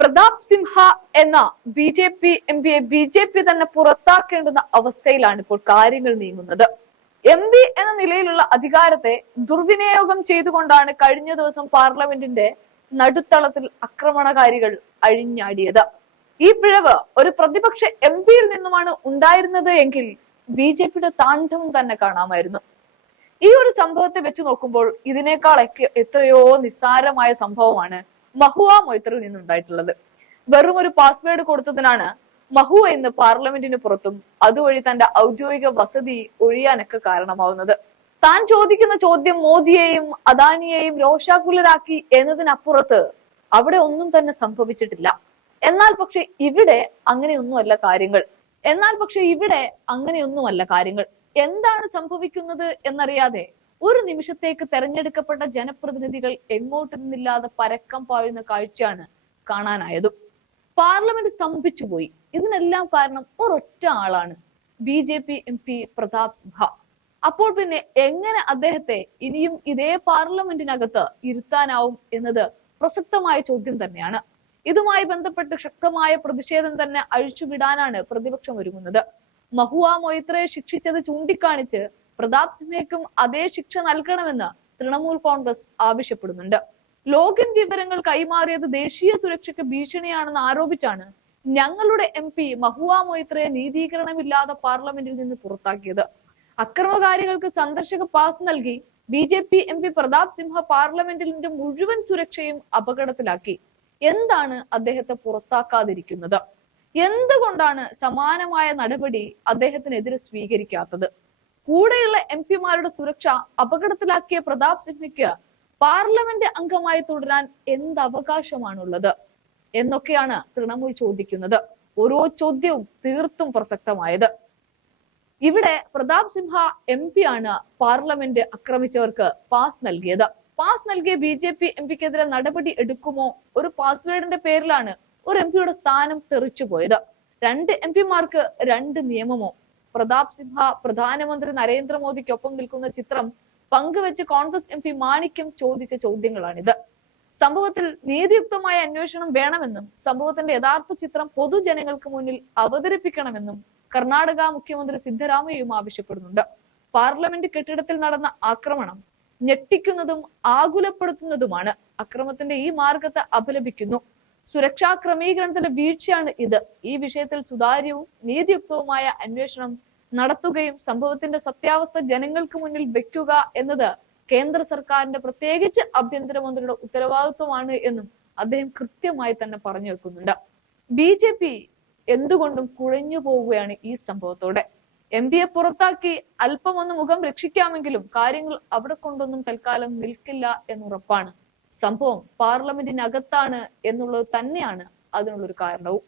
പ്രതാപ് സിംഹ എന്ന B J P M പിയെ B J P തന്നെ പുറത്താക്കേണ്ടുന്ന അവസ്ഥയിലാണ് ഇപ്പോൾ കാര്യങ്ങൾ നീങ്ങുന്നത്. എം പി എന്ന നിലയിലുള്ള അധികാരത്തെ ദുർവിനിയോഗം ചെയ്തുകൊണ്ടാണ് കഴിഞ്ഞ ദിവസം പാർലമെന്റിന്റെ നടുത്തളത്തിൽ ആക്രമണകാരികൾ അഴിഞ്ഞാടിയത്. ഈ പിഴവ് ഒരു പ്രതിപക്ഷ എം പിയിൽ നിന്നുമാണ് ഉണ്ടായിരുന്നത് എങ്കിൽ ബി ജെ പിയുടെ താണ്ഡവം തന്നെ കാണാമായിരുന്നു. ഈ ഒരു സംഭവത്തെ വെച്ച് നോക്കുമ്പോൾ ഇതിനേക്കാളൊക്കെ എത്രയോ നിസ്സാരമായ സംഭവമാണ് മഹുവ മൊയ്ത്തറിൽ നിന്നുണ്ടായിട്ടുള്ളത് വെറും ഒരു പാസ്വേഡ് കൊടുത്തതിനാണ് മഹു എന്ന് പാർലമെന്റിന് പുറത്തും അതുവഴി തന്റെ ഔദ്യോഗിക വസതി ഒഴിയാനൊക്കെ കാരണമാവുന്നത്. താൻ ചോദിക്കുന്ന ചോദ്യം മോദിയെയും അദാനിയെയും രോഷാകുലരാക്കി എന്നതിനപ്പുറത്ത് അവിടെ ഒന്നും തന്നെ സംഭവിച്ചിട്ടില്ല. എന്നാൽ പക്ഷെ ഇവിടെ അങ്ങനെയൊന്നുമല്ല കാര്യങ്ങൾ. എന്നാൽ പക്ഷെ ഇവിടെ അങ്ങനെയൊന്നുമല്ല കാര്യങ്ങൾ. എന്താണ് സംഭവിക്കുന്നത് എന്നറിയാതെ ഒരു നിമിഷത്തേക്ക് തെരഞ്ഞെടുക്കപ്പെട്ട ജനപ്രതിനിധികൾ എങ്ങോട്ട് നിന്നില്ലാതെ പരക്കം പാഴുന്ന കാഴ്ചയാണ് കാണാനായതും. പാർലമെന്റ് സ്തംഭിച്ചു പോയി. ഇതിനെല്ലാം കാരണം ഒരൊറ്റ ആളാണ് B J P M P Pratap Simha അപ്പോൾ പിന്നെ എങ്ങനെ അദ്ദേഹത്തെ ഇനിയും ഇതേ പാർലമെന്റിനകത്ത് ഇരുത്താനാവും എന്നത് പ്രസക്തമായ ചോദ്യം തന്നെയാണ്. ഇതുമായി ബന്ധപ്പെട്ട് ശക്തമായ പ്രതിഷേധം തന്നെ അഴിച്ചുവിടാനാണ് പ്രതിപക്ഷം ഒരുങ്ങുന്നത്. മഹുവ മൊയ്ത്രയെ ശിക്ഷിച്ചത് ചൂണ്ടിക്കാണിച്ച് പ്രതാപ് സിംഹയ്ക്കും അതേ ശിക്ഷ നൽകണമെന്ന് തൃണമൂൽ കോൺഗ്രസ് ആവശ്യപ്പെടുന്നുണ്ട്. ലോഗിൻ വിവരങ്ങൾ കൈമാറിയത് ദേശീയ സുരക്ഷയ്ക്ക് ഭീഷണിയാണെന്ന് ആരോപിച്ചാണ് ഞങ്ങളുടെ എം പി മഹുവ മൊയ്ത്രയെ നീതീകരണമില്ലാതെ പാർലമെന്റിൽ നിന്ന് പുറത്താക്കിയത്. അക്രമകാരികൾക്ക് സന്ദർശക പാസ് നൽകി B J P M P Pratap Simha പാർലമെന്റിന്റെ മുഴുവൻ സുരക്ഷയും അപകടത്തിലാക്കി. എന്താണ് അദ്ദേഹത്തെ പുറത്താക്കാതിരിക്കുന്നത്? എന്തുകൊണ്ടാണ് സമാനമായ നടപടി അദ്ദേഹത്തിനെതിരെ സ്വീകരിക്കാത്തത്? കൂടെയുള്ള എം പിമാരുടെ സുരക്ഷ അപകടത്തിലാക്കിയ പ്രതാപ് സിംഹയ്ക്ക് പാർലമെന്റ് അംഗമായി തുടരാൻ എന്ത് അവകാശമാണുള്ളത്? എന്നൊക്കെയാണ് തൃണമൂൽ ചോദിക്കുന്നത്. ഓരോ ചോദ്യവും തീർത്തും പ്രസക്തമായത്. ഇവിടെ പ്രതാപ് സിംഹ എം പി ആണ് പാർലമെന്റ് ആക്രമിച്ചവർക്ക് പാസ് നൽകിയത്. പാസ് നൽകിയ ബി ജെ പി എം പിക്കെതിരെ നടപടി എടുക്കുമോ? ഒരു പാസ്വേഡിന്റെ പേരിലാണ് ഒരു എം പിയുടെ സ്ഥാനം തെറിച്ചു പോയത് രണ്ട് എം പിമാർക്ക് രണ്ട് നിയമമോ പ്രതാപ് സിംഹ പ്രധാനമന്ത്രി നരേന്ദ്രമോദിക്കൊപ്പം നിൽക്കുന്ന ചിത്രം പങ്കുവെച്ച് കോൺഗ്രസ് എം പി മാണിക്യം ചോദിച്ച ചോദ്യങ്ങളാണിത്. സംഭവത്തിൽ നീതിയുക്തമായ അന്വേഷണം വേണമെന്നും സംഭവത്തിന്റെ യഥാർത്ഥ ചിത്രം പൊതുജനങ്ങൾക്ക് മുന്നിൽ അവതരിപ്പിക്കണമെന്നും കർണാടക മുഖ്യമന്ത്രി സിദ്ധരാമയ്യയും ആവശ്യപ്പെടുന്നുണ്ട്. പാർലമെന്റ് കെട്ടിടത്തിൽ നടന്ന ആക്രമണം ഞെട്ടിക്കുന്നതും ആകുലപ്പെടുത്തുന്നതുമാണ്. അക്രമത്തിന്റെ ഈ മാർഗത്തെ അപലപിക്കുന്നു. സുരക്ഷാ ക്രമീകരണത്തിലെ വീഴ്ചയാണ് ഇത്. ഈ വിഷയത്തിൽ സുതാര്യവും നീതിയുക്തവുമായ അന്വേഷണം നടത്തുകയും സംഭവത്തിന്റെ സത്യാവസ്ഥ ജനങ്ങൾക്ക് മുന്നിൽ വെക്കുക എന്നത് കേന്ദ്ര സർക്കാരിന്റെ പ്രത്യേകിച്ച് ആഭ്യന്തരമന്ത്രിയുടെ ഉത്തരവാദിത്വമാണ് എന്നും അദ്ദേഹം കൃത്യമായി തന്നെ പറഞ്ഞു വെക്കുന്നുണ്ട്. ബി ജെ പി എന്തുകൊണ്ടും കുഴഞ്ഞു പോവുകയാണ് ഈ സംഭവത്തോടെ. എം പിയെ പുറത്താക്കി അല്പം ഒന്ന് മുഖം രക്ഷിക്കാമെങ്കിലും കാര്യങ്ങൾ അവിടെ കൊണ്ടൊന്നും തൽക്കാലം നിൽക്കില്ല എന്നുറപ്പാണ്. സംഭവം പാർലമെന്റിനകത്താണ് എന്നുള്ളത് തന്നെയാണ് അതിനുള്ളൊരു കാരണവും.